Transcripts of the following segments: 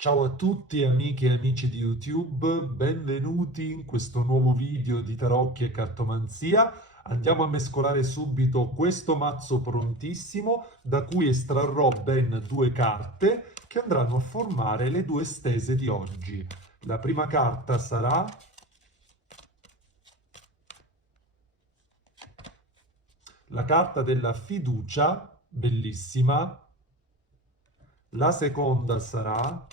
Ciao a tutti amiche e amici di YouTube, benvenuti in questo nuovo video di tarocchi e cartomanzia. Andiamo a mescolare subito questo mazzo prontissimo da cui estrarrò ben due carte che andranno a formare le due stese di oggi. La prima carta sarà la carta della fiducia, bellissima. La seconda sarà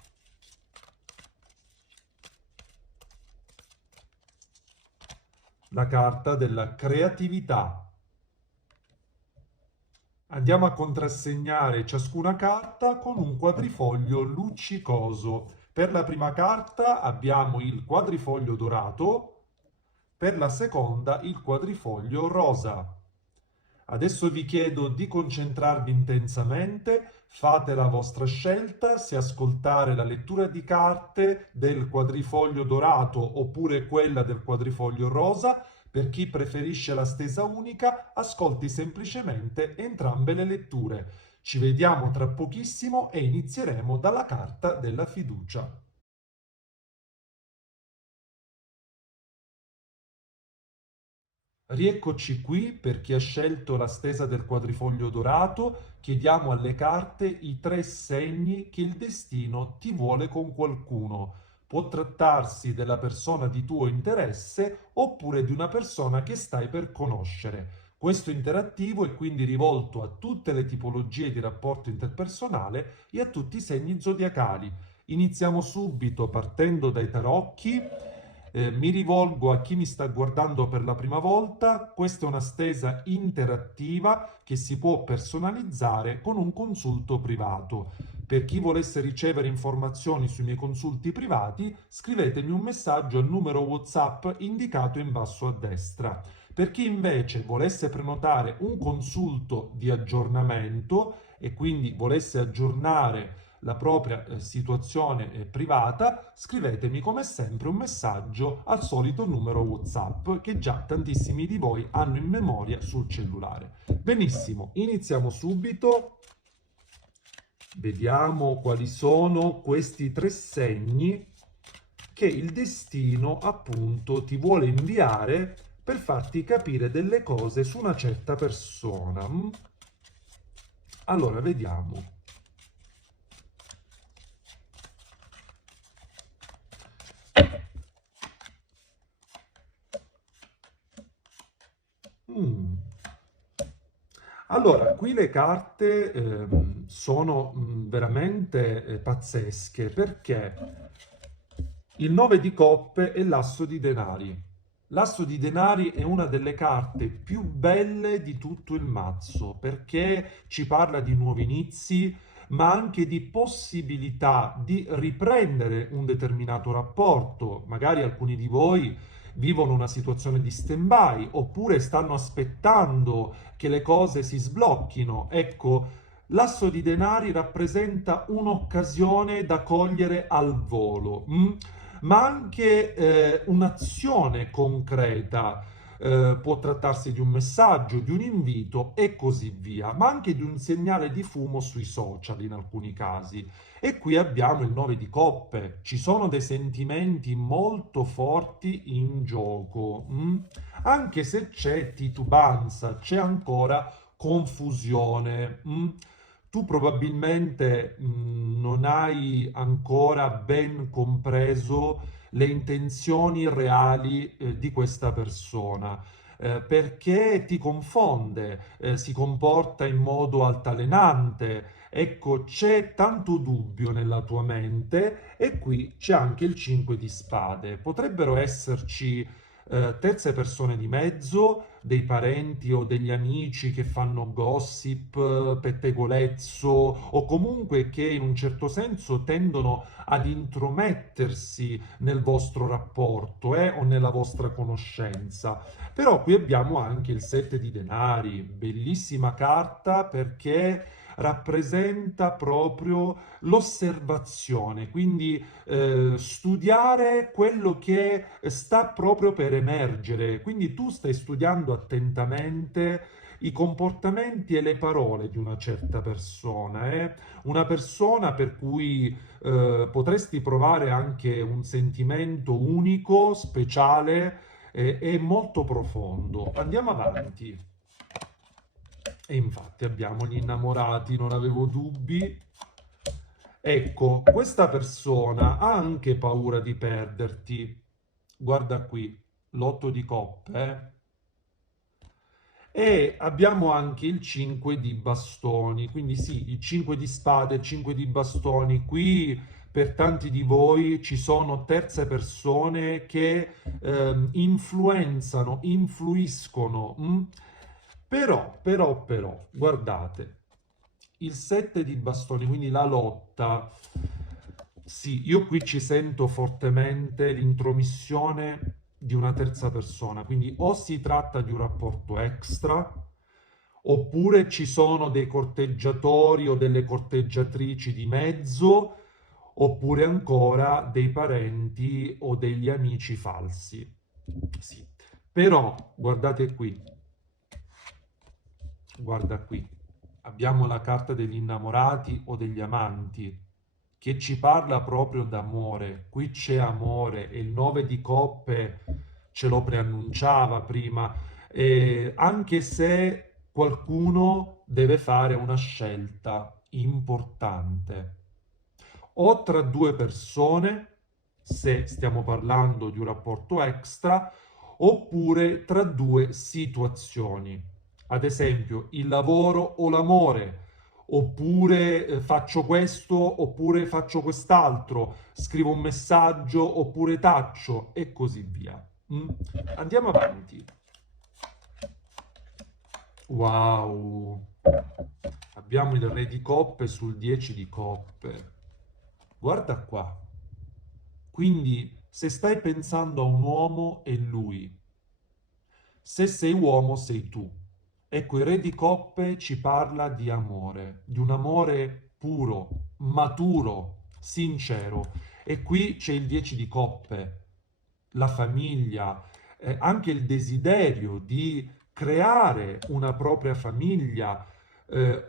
la carta della creatività. Andiamo a contrassegnare ciascuna carta con un quadrifoglio luccicoso. Per la prima carta abbiamo il quadrifoglio dorato, per la seconda il quadrifoglio rosa. Adesso vi chiedo di concentrarvi intensamente, fate la vostra scelta, se ascoltare la lettura di carte del quadrifoglio dorato oppure quella del quadrifoglio rosa. Per chi preferisce la stesa unica, ascolti semplicemente entrambe le letture. Ci vediamo tra pochissimo e inizieremo dalla carta della fiducia. Rieccoci qui per chi ha scelto la stesa del quadrifoglio dorato. Chiediamo alle carte i tre segni che il destino ti vuole con qualcuno. Può trattarsi della persona di tuo interesse oppure di una persona che stai per conoscere. Questo interattivo è quindi rivolto a tutte le tipologie di rapporto interpersonale e a tutti i segni zodiacali. Iniziamo subito partendo dai tarocchi. Mi rivolgo a chi mi sta guardando per la prima volta. Questa è una stesa interattiva che si può personalizzare con un consulto privato. Per chi volesse ricevere informazioni sui miei consulti privati, scrivetemi un messaggio al numero WhatsApp indicato in basso a destra. Per chi invece volesse prenotare un consulto di aggiornamento e quindi volesse aggiornare la propria situazione privata, scrivetemi come sempre un messaggio al solito numero WhatsApp che già tantissimi di voi hanno in memoria sul cellulare. Benissimo, iniziamo subito. Vediamo quali sono questi tre segni che il destino appunto ti vuole inviare per farti capire delle cose su una certa persona. Allora, vediamo. Mm. Allora, qui le carte sono veramente pazzesche perché il 9 di coppe e l'asso di denari. L'asso di denari è una delle carte più belle di tutto il mazzo perché ci parla di nuovi inizi, ma anche di possibilità di riprendere un determinato rapporto. Magari alcuni di voi vivono una situazione di stand-by oppure stanno aspettando che le cose si sblocchino. Ecco, l'asso di denari rappresenta un'occasione da cogliere al volo, ma anche un'azione concreta. Può trattarsi di un messaggio, di un invito e così via, ma anche di un segnale di fumo sui social in alcuni casi. E qui abbiamo il 9 di coppe, ci sono dei sentimenti molto forti in gioco, anche se c'è titubanza, c'è ancora confusione. Tu probabilmente non hai ancora ben compreso le intenzioni reali di questa persona. Perché ti confonde, si comporta in modo altalenante. Ecco, c'è tanto dubbio nella tua mente e qui c'è anche il 5 di spade. Potrebbero esserci terze persone di mezzo, dei parenti o degli amici che fanno gossip, pettegolezzo o comunque che in un certo senso tendono ad intromettersi nel vostro rapporto o nella vostra conoscenza. Però qui abbiamo anche il 7 di denari, bellissima carta perché rappresenta proprio l'osservazione, quindi studiare quello che sta proprio per emergere. Quindi tu stai studiando attentamente i comportamenti e le parole di una certa persona, una persona per cui potresti provare anche un sentimento unico, speciale e molto profondo. Andiamo avanti. E infatti abbiamo gli innamorati, non avevo dubbi. Ecco, questa persona ha anche paura di perderti. Guarda qui, l'otto di coppe. E abbiamo anche il 5 di bastoni, quindi sì, il 5 di spade, il 5 di bastoni. Qui per tanti di voi ci sono terze persone che influenzano, influiscono. Però, guardate, il 7 di bastoni, quindi la lotta. Sì, io qui ci sento fortemente l'intromissione di una terza persona, quindi o si tratta di un rapporto extra, oppure ci sono dei corteggiatori o delle corteggiatrici di mezzo, oppure ancora dei parenti o degli amici falsi. Sì, però guarda qui, abbiamo la carta degli innamorati o degli amanti che ci parla proprio d'amore. Qui c'è amore e il 9 di coppe ce lo preannunciava prima, anche se qualcuno deve fare una scelta importante. O tra due persone, se stiamo parlando di un rapporto extra, oppure tra due situazioni. Ad esempio, il lavoro o l'amore, oppure faccio questo, oppure faccio quest'altro, scrivo un messaggio, oppure taccio, e così via. Andiamo avanti. Wow, abbiamo il re di coppe sul 10 di coppe. Guarda qua. Quindi, se stai pensando a un uomo, è lui. Se sei uomo, sei tu. Ecco, il re di coppe ci parla di amore, di un amore puro, maturo, sincero. E qui c'è il 10 di coppe, la famiglia, anche il desiderio di creare una propria famiglia, per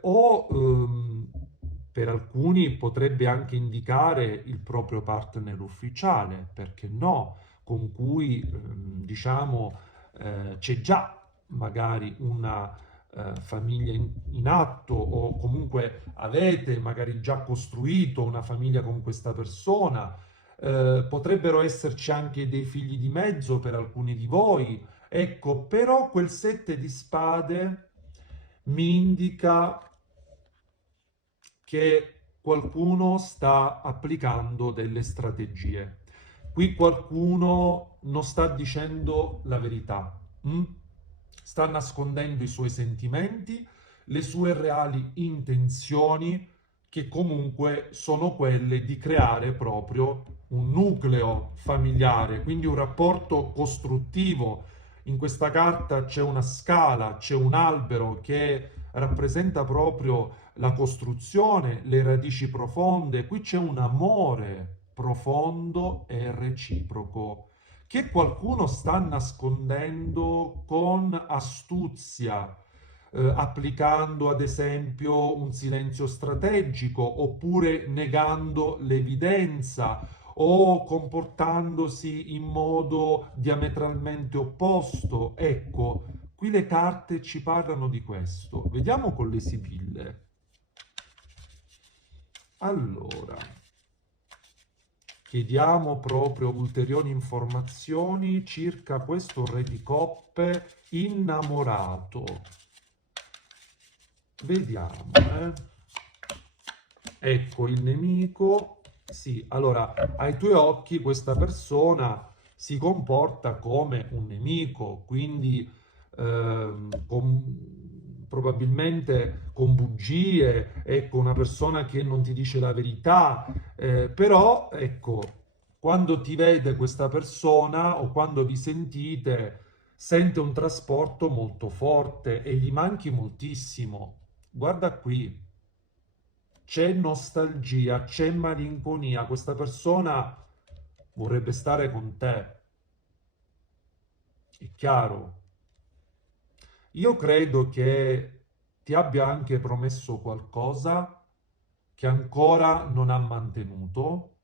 alcuni potrebbe anche indicare il proprio partner ufficiale, perché no, con cui diciamo c'è già magari una famiglia in atto, o comunque avete magari già costruito una famiglia con questa persona. Potrebbero esserci anche dei figli di mezzo per alcuni di voi. Ecco, però quel 7 di spade mi indica che qualcuno sta applicando delle strategie. Qui qualcuno non sta dicendo la verità, sta nascondendo i suoi sentimenti, le sue reali intenzioni, che comunque sono quelle di creare proprio un nucleo familiare, quindi un rapporto costruttivo. In questa carta c'è una scala, c'è un albero che rappresenta proprio la costruzione, le radici profonde. Qui c'è un amore profondo e reciproco che qualcuno sta nascondendo con astuzia, applicando ad esempio un silenzio strategico, oppure negando l'evidenza, o comportandosi in modo diametralmente opposto. Ecco, qui le carte ci parlano di questo. Vediamo con le sibille. Allora, chiediamo proprio ulteriori informazioni circa questo re di coppe innamorato. Vediamo, Ecco il nemico. Sì, allora, ai tuoi occhi questa persona si comporta come un nemico, quindi probabilmente con bugie, ecco, una persona che non ti dice la verità, però, ecco, quando ti vede questa persona o quando vi sentite, sente un trasporto molto forte e gli manchi moltissimo. Guarda qui, c'è nostalgia, c'è malinconia, questa persona vorrebbe stare con te, è chiaro. Io credo che ti abbia anche promesso qualcosa che ancora non ha mantenuto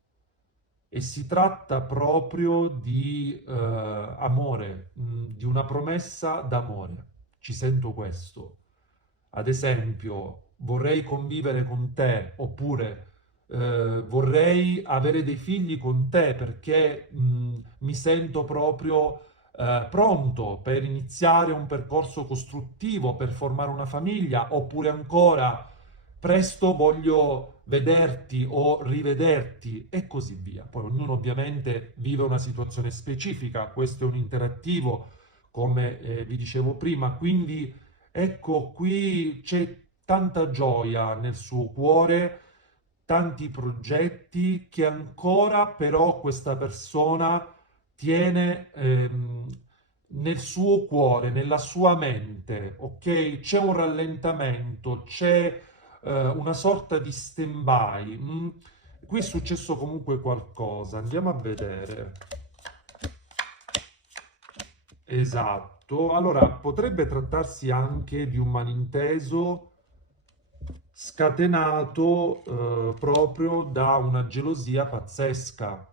e si tratta proprio di amore, di una promessa d'amore. Ci sento questo. Ad esempio, vorrei convivere con te, oppure vorrei avere dei figli con te perché mi sento proprio pronto per iniziare un percorso costruttivo, per formare una famiglia, oppure ancora presto voglio vederti o rivederti e così via. Poi ognuno ovviamente vive una situazione specifica, questo è un interattivo, come vi dicevo prima, quindi ecco qui c'è tanta gioia nel suo cuore, tanti progetti che ancora però questa persona tiene nel suo cuore, nella sua mente, ok? C'è un rallentamento, c'è una sorta di stand-by. Qui è successo comunque qualcosa, andiamo a vedere. Esatto, allora potrebbe trattarsi anche di un malinteso scatenato proprio da una gelosia pazzesca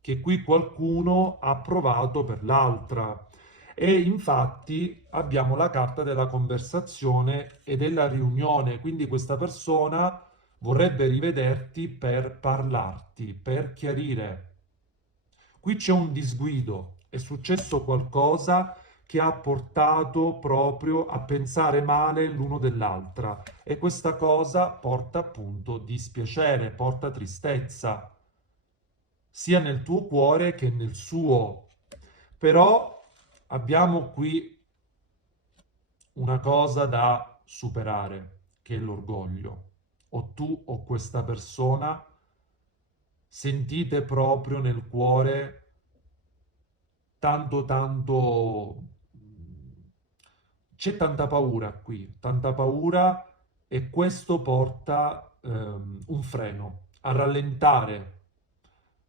che qui qualcuno ha provato per l'altra. E infatti abbiamo la carta della conversazione e della riunione, quindi questa persona vorrebbe rivederti per parlarti, per chiarire. Qui c'è un disguido, è successo qualcosa che ha portato proprio a pensare male l'uno dell'altra e questa cosa porta appunto dispiacere, porta tristezza, sia nel tuo cuore che nel suo. Però abbiamo qui una cosa da superare, che è l'orgoglio. O tu o questa persona sentite proprio nel cuore tanto, tanto... C'è tanta paura qui, tanta paura e questo porta un freno a rallentare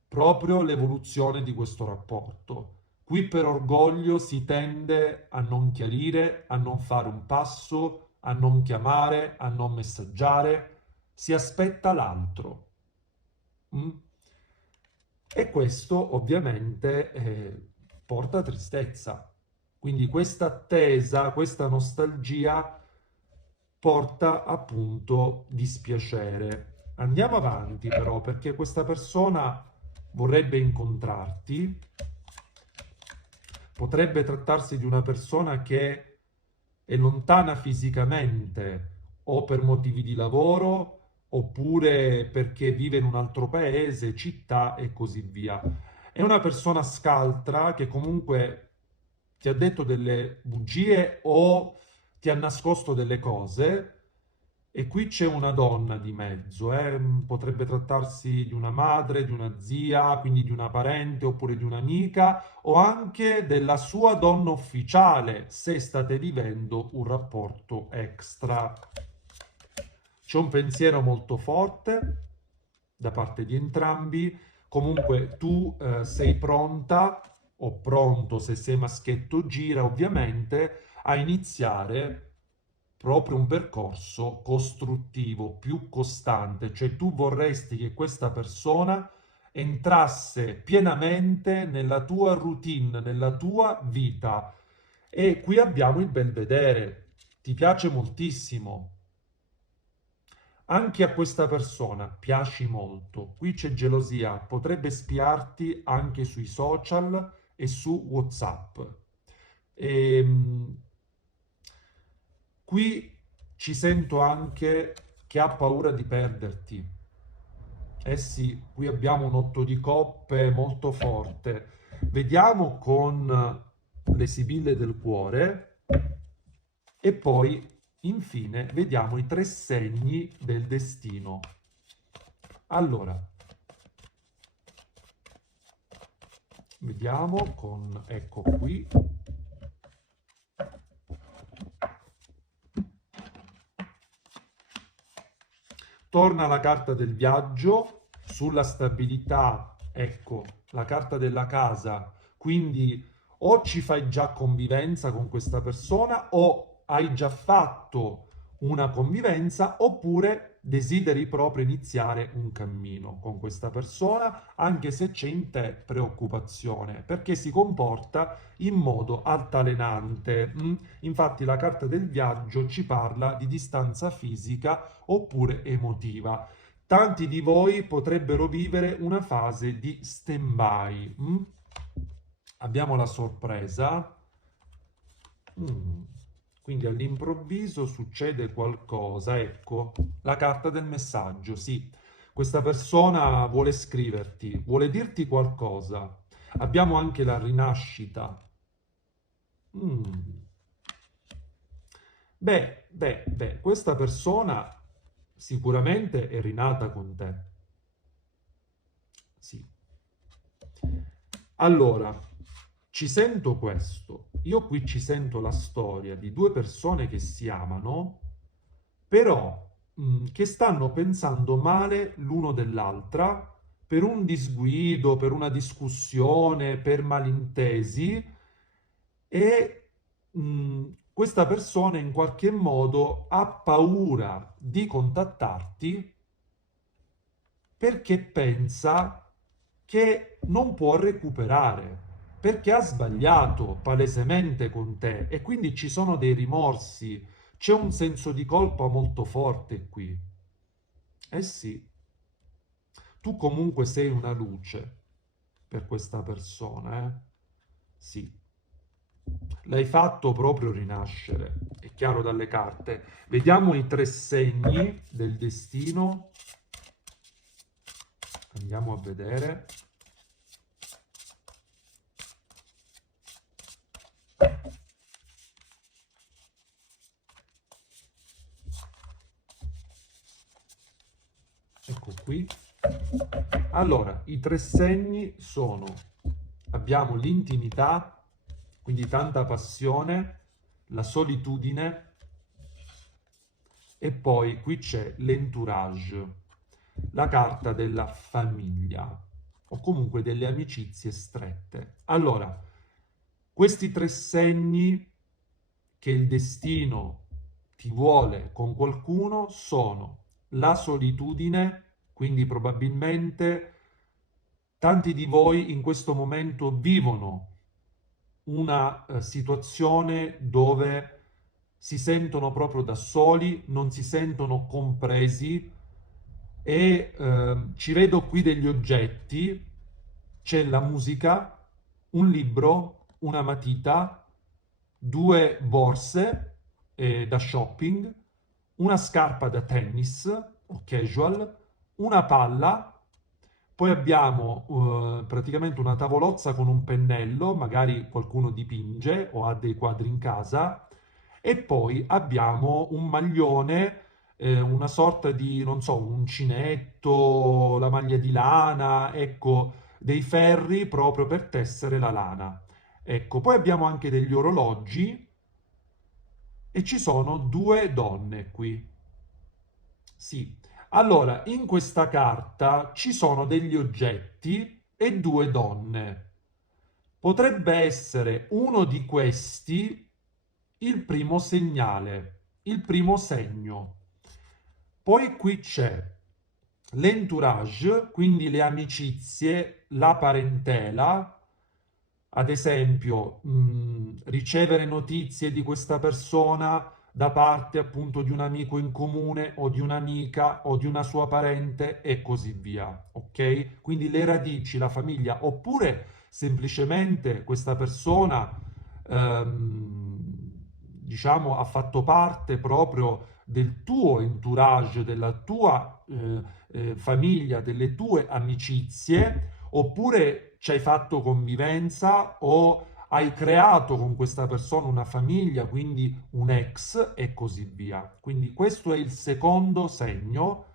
proprio l'evoluzione di questo rapporto. Qui per orgoglio si tende a non chiarire, a non fare un passo, a non chiamare, a non messaggiare, si aspetta l'altro. Mm? E questo ovviamente porta tristezza. Quindi questa attesa, questa nostalgia porta appunto dispiacere. Andiamo avanti però perché questa persona vorrebbe incontrarti, potrebbe trattarsi di una persona che è lontana fisicamente o per motivi di lavoro oppure perché vive in un altro paese, città e così via. È una persona scaltra che comunque ti ha detto delle bugie o ti ha nascosto delle cose e qui c'è una donna di mezzo, potrebbe trattarsi di una madre, di una zia, quindi di una parente oppure di un'amica o anche della sua donna ufficiale se state vivendo un rapporto extra. C'è un pensiero molto forte da parte di entrambi. Comunque tu sei pronta o pronto se sei maschietto gira ovviamente a iniziare proprio un percorso costruttivo, più costante, cioè tu vorresti che questa persona entrasse pienamente nella tua routine, nella tua vita. E qui abbiamo il belvedere, ti piace moltissimo. Anche a questa persona piaci molto. Qui c'è gelosia, potrebbe spiarti anche sui social e su WhatsApp. Ehm, Qui ci sento anche che ha paura di perderti. Eh sì, qui abbiamo un 8 di coppe molto forte. Vediamo con le sibille del cuore e poi infine vediamo i 3 segni del destino. Allora, vediamo con, ecco qui, torna la carta del viaggio sulla stabilità, ecco, la carta della casa, quindi o ci fai già convivenza con questa persona o hai già fatto una convivenza oppure desideri proprio iniziare un cammino con questa persona, anche se c'è in te preoccupazione, perché si comporta in modo altalenante. Infatti la carta del viaggio ci parla di distanza fisica oppure emotiva. Tanti di voi potrebbero vivere una fase di stand-by. Abbiamo la sorpresa. Quindi all'improvviso succede qualcosa, ecco, la carta del messaggio, sì. Questa persona vuole scriverti, vuole dirti qualcosa. Abbiamo anche la rinascita. Mm. Beh, questa persona sicuramente è rinata con te. Sì. Allora, ci sento questo. Io qui ci sento la storia di due persone che si amano, però che stanno pensando male l'uno dell'altra per un disguido, per una discussione, per malintesi e questa persona in qualche modo ha paura di contattarti perché pensa che non può recuperare, perché ha sbagliato palesemente con te e quindi ci sono dei rimorsi, c'è un senso di colpa molto forte qui. Eh sì, tu comunque sei una luce per questa persona, eh? Sì. L'hai fatto proprio rinascere, è chiaro dalle carte. Vediamo i tre segni del destino. Andiamo a vedere. Ecco qui. Allora, i tre segni sono, abbiamo l'intimità, quindi tanta passione, la solitudine e poi qui c'è l'entourage, la carta della famiglia o comunque delle amicizie strette. Allora, questi tre segni che il destino ti vuole con qualcuno sono la solitudine, quindi probabilmente tanti di voi in questo momento vivono una situazione dove si sentono proprio da soli, non si sentono compresi e ci vedo qui degli oggetti, c'è la musica, un libro, una matita, due borse da shopping, una scarpa da tennis o casual, una palla, poi abbiamo praticamente una tavolozza con un pennello, magari qualcuno dipinge o ha dei quadri in casa, e poi abbiamo un maglione, una sorta di, non so, un uncinetto, la maglia di lana, ecco, dei ferri proprio per tessere la lana. Ecco, poi abbiamo anche degli orologi e ci sono due donne qui. Sì. Allora, in questa carta ci sono degli oggetti e due donne. Potrebbe essere uno di questi il primo segnale, il primo segno. Poi qui c'è l'entourage, quindi le amicizie, la parentela, ad esempio, ricevere notizie di questa persona da parte appunto di un amico in comune o di un'amica o di una sua parente e così via, ok? Quindi le radici, la famiglia, oppure semplicemente questa persona, diciamo, ha fatto parte proprio del tuo entourage, della tua famiglia, delle tue amicizie, oppure ci hai fatto convivenza o hai creato con questa persona una famiglia, quindi un ex e così via. Quindi questo è il secondo segno.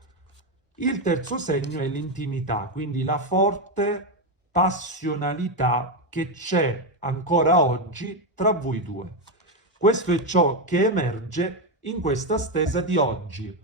Il terzo segno è l'intimità, quindi la forte passionalità che c'è ancora oggi tra voi due. Questo è ciò che emerge in questa stesa di oggi.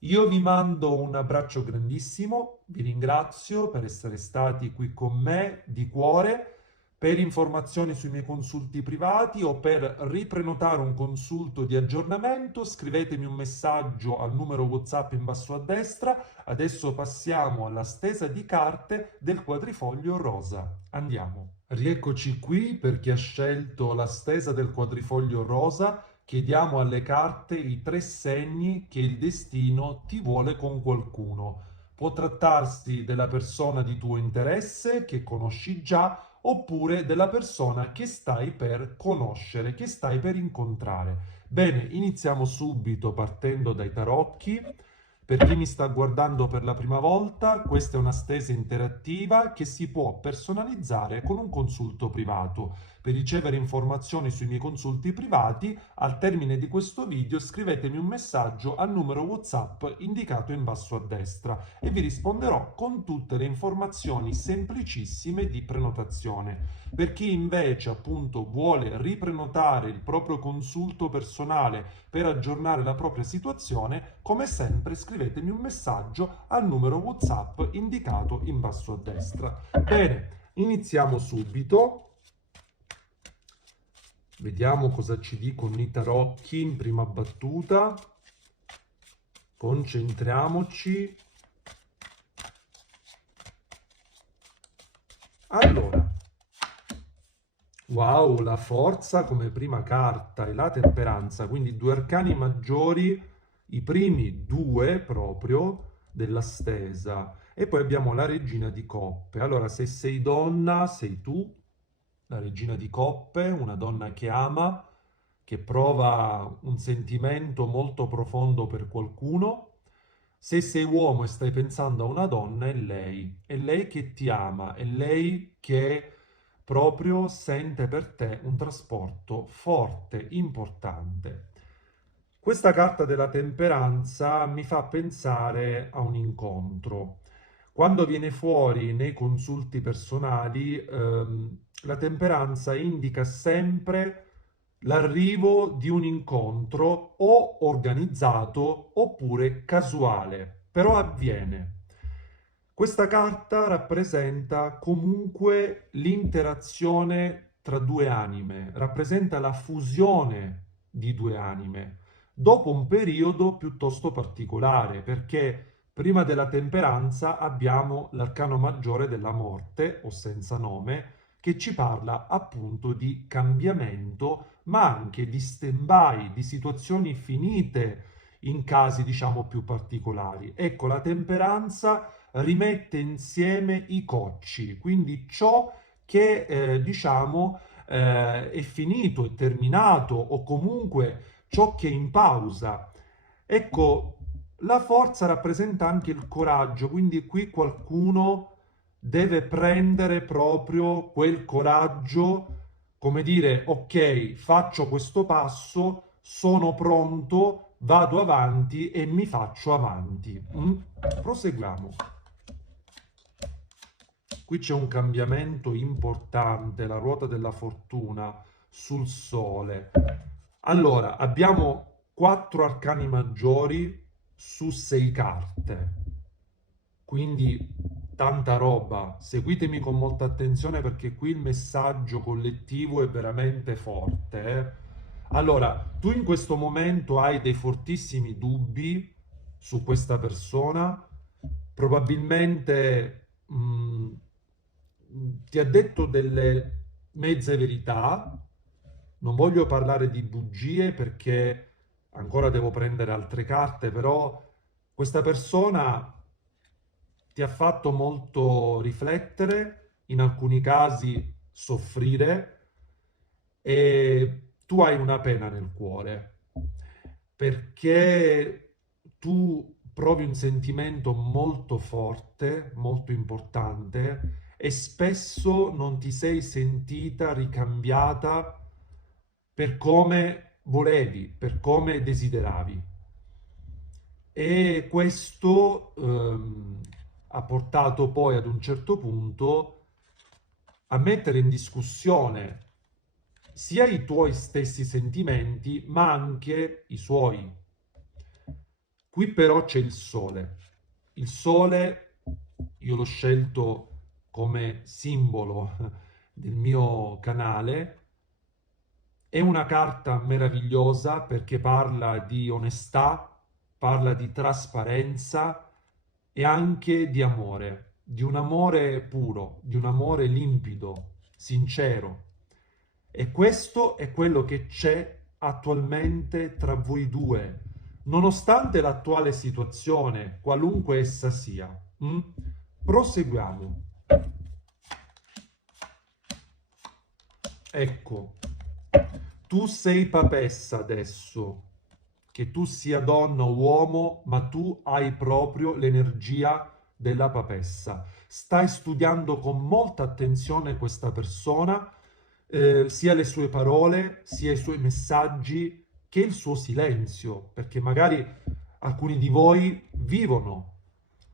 Io vi mando un abbraccio grandissimo, vi ringrazio per essere stati qui con me di cuore. per informazioni sui miei consulti privati o per riprenotare un consulto di aggiornamento, scrivetemi un messaggio al numero WhatsApp in basso a destra. Adesso passiamo alla stesa di carte del quadrifoglio rosa. Andiamo. Rieccoci qui per chi ha scelto la stesa del quadrifoglio rosa. Chiediamo alle carte i 3 segni che il destino ti vuole con qualcuno. Può trattarsi della persona di tuo interesse che conosci già, oppure della persona che stai per conoscere, che stai per incontrare. Bene, iniziamo subito partendo dai tarocchi. Per chi mi sta guardando per la prima volta, questa è una stesa interattiva che si può personalizzare con un consulto privato. Per ricevere informazioni sui miei consulti privati, al termine di questo video scrivetemi un messaggio al numero WhatsApp indicato in basso a destra e vi risponderò con tutte le informazioni semplicissime di prenotazione. Per chi invece appunto vuole riprenotare il proprio consulto personale per aggiornare la propria situazione, come sempre scrivetemi un messaggio al numero WhatsApp indicato in basso a destra. Bene, iniziamo subito. Vediamo cosa ci dicono i tarocchi in prima battuta. Concentriamoci. Allora, wow, la forza come prima carta e la temperanza, quindi 2 arcani maggiori, i primi 2 proprio della stesa. E poi abbiamo la regina di coppe. Allora, se sei donna, sei tu, la regina di coppe, una donna che ama, che prova un sentimento molto profondo per qualcuno. Se sei uomo e stai pensando a una donna, è lei che ti ama, è lei che proprio sente per te un trasporto forte, importante. Questa carta della temperanza mi fa pensare a un incontro. Quando viene fuori nei consulti personali, la temperanza indica sempre l'arrivo di un incontro o organizzato oppure casuale, però avviene. Questa carta rappresenta comunque l'interazione tra 2 anime, rappresenta la fusione di 2 anime, dopo un periodo piuttosto particolare, perché prima della temperanza abbiamo l'arcano maggiore della morte, o senza nome, che ci parla appunto di cambiamento, ma anche di stand-by, di situazioni finite in casi, diciamo, più particolari. Ecco, la temperanza rimette insieme i cocci, quindi ciò che, diciamo, è finito, è terminato, o comunque ciò che è in pausa. Ecco, la forza rappresenta anche il coraggio, quindi qui qualcuno deve prendere proprio quel coraggio, come dire, ok, faccio questo passo, sono pronto, vado avanti e mi faccio avanti. Proseguiamo. Qui c'è un cambiamento importante, la ruota della fortuna sul sole. Allora, abbiamo 4 arcani maggiori su 6 carte, quindi tanta roba. Seguitemi con molta attenzione perché qui il messaggio collettivo è veramente forte. Allora, tu in questo momento hai dei fortissimi dubbi su questa persona, probabilmente ti ha detto delle mezze verità. Non voglio parlare di bugie perché ancora devo prendere altre carte, però questa persona ti ha fatto molto riflettere, in alcuni casi soffrire, e tu hai una pena nel cuore perché tu provi un sentimento molto forte, molto importante e spesso non ti sei sentita ricambiata per come volevi, per come desideravi. E questo ha portato poi ad un certo punto a mettere in discussione sia i tuoi stessi sentimenti, ma anche i suoi. Qui però c'è il sole. Il sole io l'ho scelto come simbolo del mio canale. È una carta meravigliosa perché parla di onestà, parla di trasparenza e anche di amore, di un amore puro, di un amore limpido, sincero. E questo è quello che c'è attualmente tra voi due, nonostante l'attuale situazione, qualunque essa sia. Mm? Proseguiamo. Ecco, tu sei papessa adesso, che tu sia donna o uomo, ma tu hai proprio l'energia della papessa. Stai studiando con molta attenzione questa persona, sia le sue parole, sia i suoi messaggi, che il suo silenzio, perché magari alcuni di voi vivono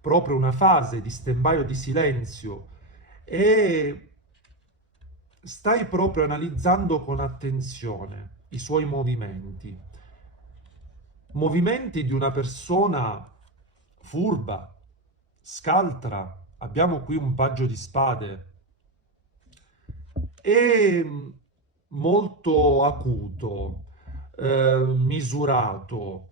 proprio una fase di stand-by o di silenzio e stai proprio analizzando con attenzione i suoi movimenti. Movimenti di una persona furba, scaltra. Abbiamo qui un paggio di spade. E molto acuto, misurato,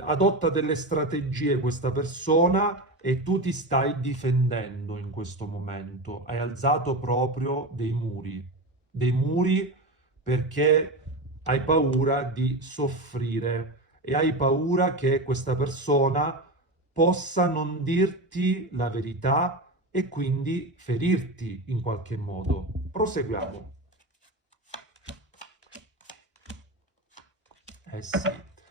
adotta delle strategie questa persona e tu ti stai difendendo in questo momento. Hai alzato proprio dei muri perché hai paura di soffrire e hai paura che questa persona possa non dirti la verità e quindi ferirti in qualche modo. Proseguiamo. Eh sì,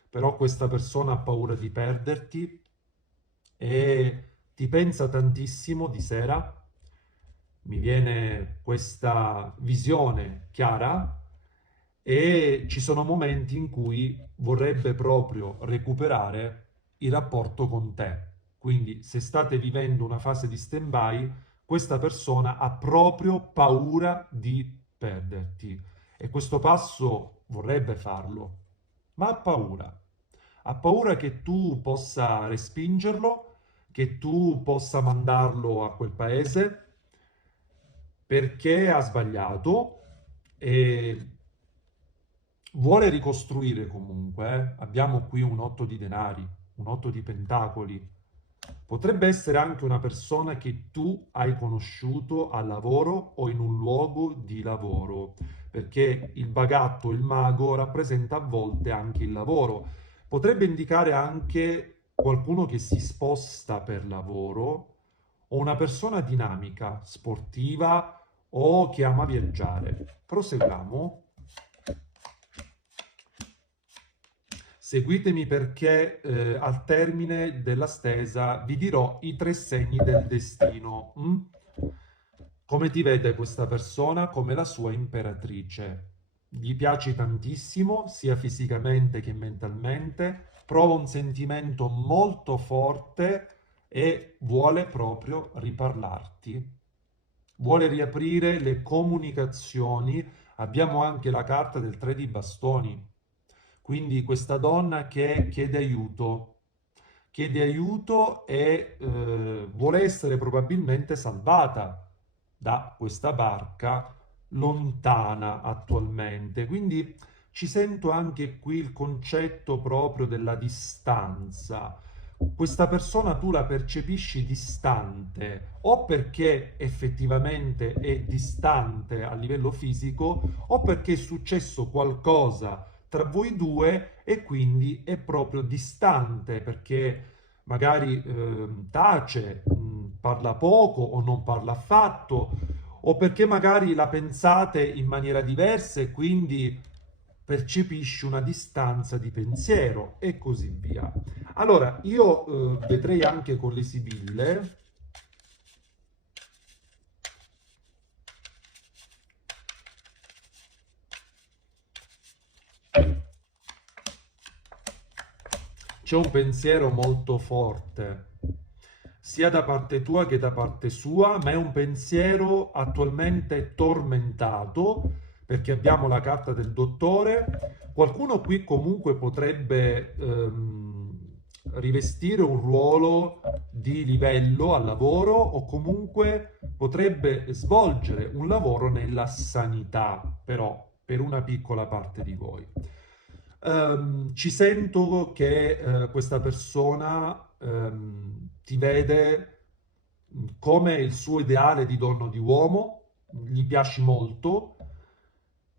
però questa persona ha paura di perderti e ti pensa tantissimo di sera. Mi viene questa visione chiara e ci sono momenti in cui vorrebbe proprio recuperare il rapporto con te. Quindi se state vivendo una fase di stand-by, questa persona ha proprio paura di perderti e questo passo vorrebbe farlo, ma ha paura. Ha paura che tu possa respingerlo, che tu possa mandarlo a quel paese perché ha sbagliato e vuole ricostruire comunque. Abbiamo qui un 8 di denari, un 8 di pentacoli. Potrebbe essere anche una persona che tu hai conosciuto al lavoro o in un luogo di lavoro, perché il bagatto, il mago, rappresenta a volte anche il lavoro. Potrebbe indicare anche qualcuno che si sposta per lavoro o una persona dinamica, sportiva o che ama viaggiare. Proseguiamo. Seguitemi perché al termine della stesa vi dirò i 3 segni del destino. Come ti vede questa persona? Come la sua imperatrice. Gli piaci tantissimo, sia fisicamente che mentalmente, prova un sentimento molto forte e vuole proprio riparlarti. Vuole riaprire le comunicazioni. Abbiamo anche la carta del 3 di bastoni. Quindi questa donna che chiede aiuto e vuole essere probabilmente salvata da questa barca lontana attualmente. Quindi ci sento anche qui il concetto proprio della distanza. Questa persona tu la percepisci distante o perché effettivamente è distante a livello fisico o perché è successo qualcosa tra voi due e quindi è proprio distante perché magari tace, parla poco o non parla affatto, o perché magari la pensate in maniera diversa e quindi percepisci una distanza di pensiero e così via. Allora, io vedrei anche con le sibille. C'è un pensiero molto forte, sia da parte tua che da parte sua, ma è un pensiero attualmente tormentato, perché abbiamo la carta del dottore. Qualcuno qui comunque potrebbe rivestire un ruolo di livello al lavoro o comunque potrebbe svolgere un lavoro nella sanità, però per una piccola parte di voi. Ci sento che questa persona ti vede come il suo ideale di donna o di uomo, gli piaci molto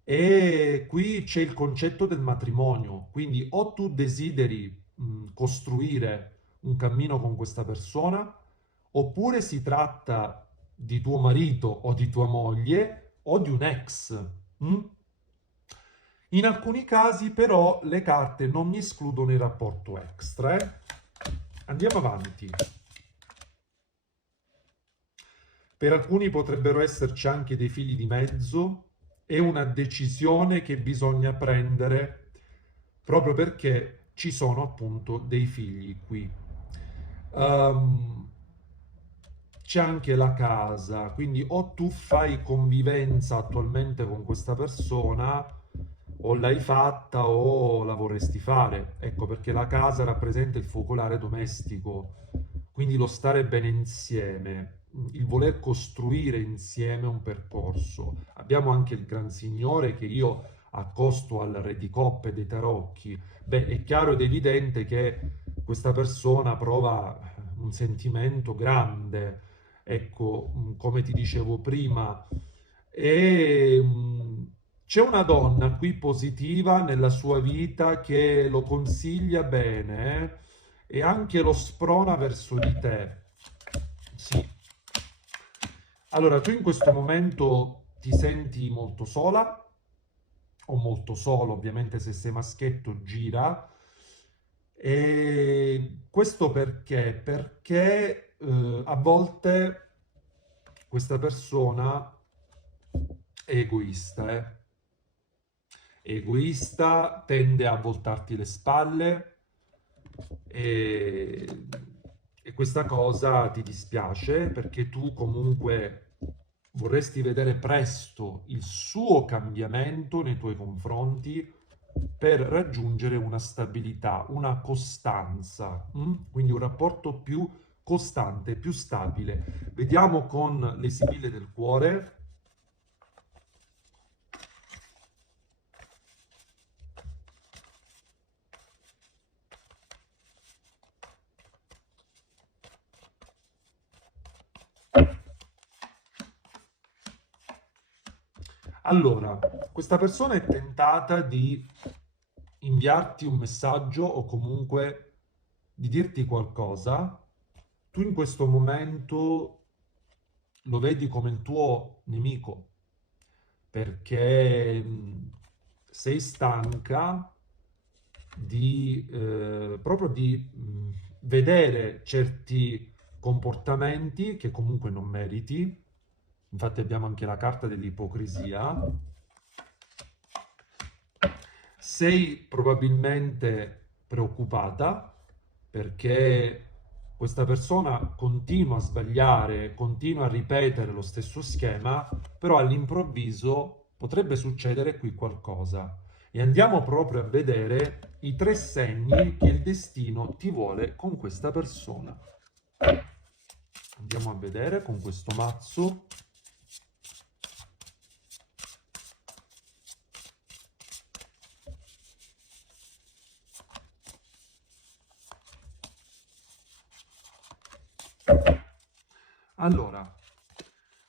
e qui c'è il concetto del matrimonio, quindi o tu desideri costruire un cammino con questa persona, oppure si tratta di tuo marito o di tua moglie o di un ex. mm? In alcuni casi però le carte non mi escludono il rapporto extra. Andiamo avanti. Per alcuni potrebbero esserci anche dei figli di mezzo e una decisione che bisogna prendere proprio perché ci sono appunto dei figli qui. Ehm, c'è anche la casa, quindi o tu fai convivenza attualmente con questa persona o l'hai fatta o la vorresti fare. Ecco perché la casa rappresenta il focolare domestico, quindi lo stare bene insieme, il voler costruire insieme un percorso. Abbiamo anche il Gran Signore che io accosto al Re di Coppe dei Tarocchi. Beh, è chiaro ed evidente che questa persona prova un sentimento grande, ecco, come ti dicevo prima, e c'è una donna qui positiva nella sua vita che lo consiglia bene e anche lo sprona verso di te. Sì. Allora, tu in questo momento ti senti molto sola o molto solo, ovviamente se sei maschietto gira. E questo perché? Perché a volte questa persona è egoista, è egoista, tende a voltarti le spalle e, e questa cosa ti dispiace perché tu comunque vorresti vedere presto il suo cambiamento nei tuoi confronti per raggiungere una stabilità, una costanza, quindi un rapporto più costante, più stabile. Vediamo con le sibille del cuore. Allora, questa persona è tentata di inviarti un messaggio o comunque di dirti qualcosa. Tu in questo momento lo vedi come il tuo nemico perché sei stanca di proprio di vedere certi comportamenti che comunque non meriti. Infatti abbiamo anche la carta dell'ipocrisia. Sei probabilmente preoccupata perché questa persona continua a sbagliare, continua a ripetere lo stesso schema, però all'improvviso potrebbe succedere qui qualcosa. E andiamo proprio a vedere i 3 segni che il destino ti vuole con questa persona. Andiamo a vedere con questo mazzo. Allora,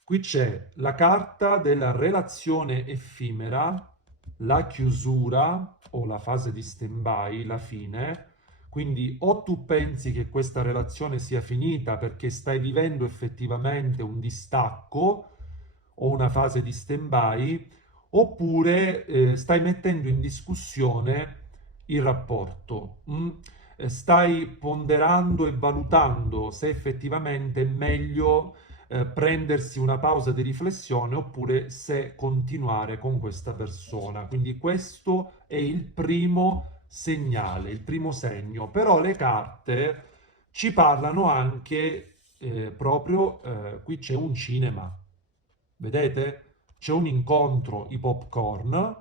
qui c'è la carta della relazione effimera, la chiusura o la fase di stand-by, la fine. Quindi o tu pensi che questa relazione sia finita perché stai vivendo effettivamente un distacco o una fase di stand-by, oppure stai mettendo in discussione il rapporto. Stai ponderando e valutando se effettivamente è meglio prendersi una pausa di riflessione oppure se continuare con questa persona. Quindi questo è il primo segnale, il primo segno. Però le carte ci parlano anche proprio, qui c'è un cinema, vedete? C'è un incontro, i popcorn,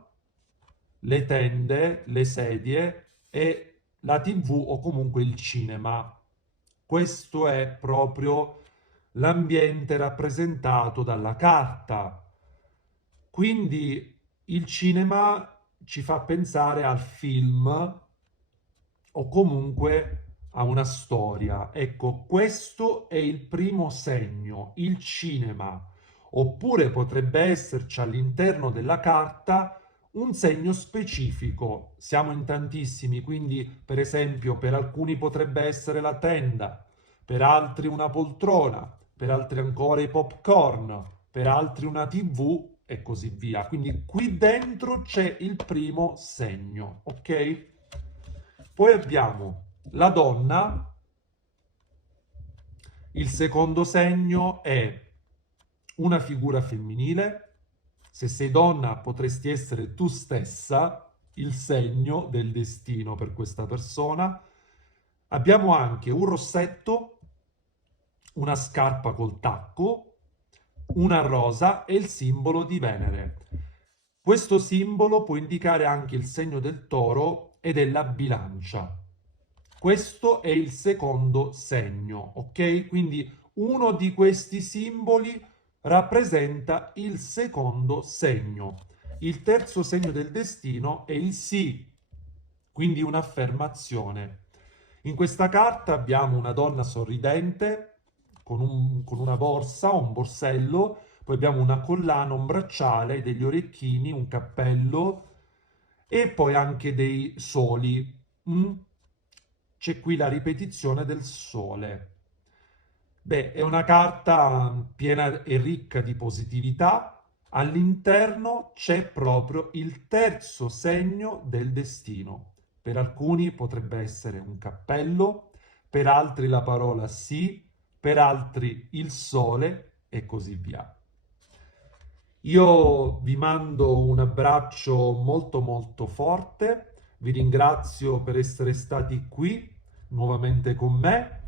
le tende, le sedie e la TV o comunque il cinema. Questo è proprio l'ambiente rappresentato dalla carta. Quindi il cinema ci fa pensare al film o comunque a una storia. Ecco, questo è il primo segno, il cinema. Oppure potrebbe esserci all'interno della carta un segno specifico. Siamo in tantissimi, quindi per esempio per alcuni potrebbe essere la tenda, per altri una poltrona, per altri ancora i popcorn, per altri una TV e così via. Quindi qui dentro c'è il primo segno, ok? Poi abbiamo la donna, il secondo segno è una figura femminile. Se sei donna potresti essere tu stessa, il segno del destino per questa persona. Abbiamo anche un rossetto, una scarpa col tacco, una rosa e il simbolo di Venere. Questo simbolo può indicare anche il segno del toro e della bilancia. Questo è il secondo segno, ok? Quindi uno di questi simboli rappresenta il secondo segno. Il terzo segno del destino è il sì, quindi un'affermazione. In questa carta abbiamo una donna sorridente con una borsa, un borsello, poi abbiamo una collana, un bracciale, degli orecchini, un cappello e poi anche dei soli. C'è qui la ripetizione del sole. Beh, è una carta piena e ricca di positività. All'interno c'è proprio il terzo segno del destino. Per alcuni potrebbe essere un cappello, per altri la parola sì, per altri il sole e così via. Io vi mando un abbraccio molto molto forte, vi ringrazio per essere stati qui nuovamente con me.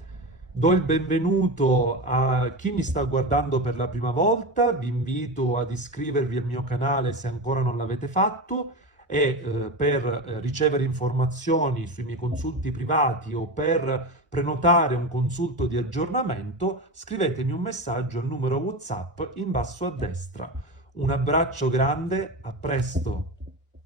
Do il benvenuto a chi mi sta guardando per la prima volta, vi invito ad iscrivervi al mio canale se ancora non l'avete fatto e per ricevere informazioni sui miei consulti privati o per prenotare un consulto di aggiornamento, scrivetemi un messaggio al numero WhatsApp in basso a destra. Un abbraccio grande, a presto!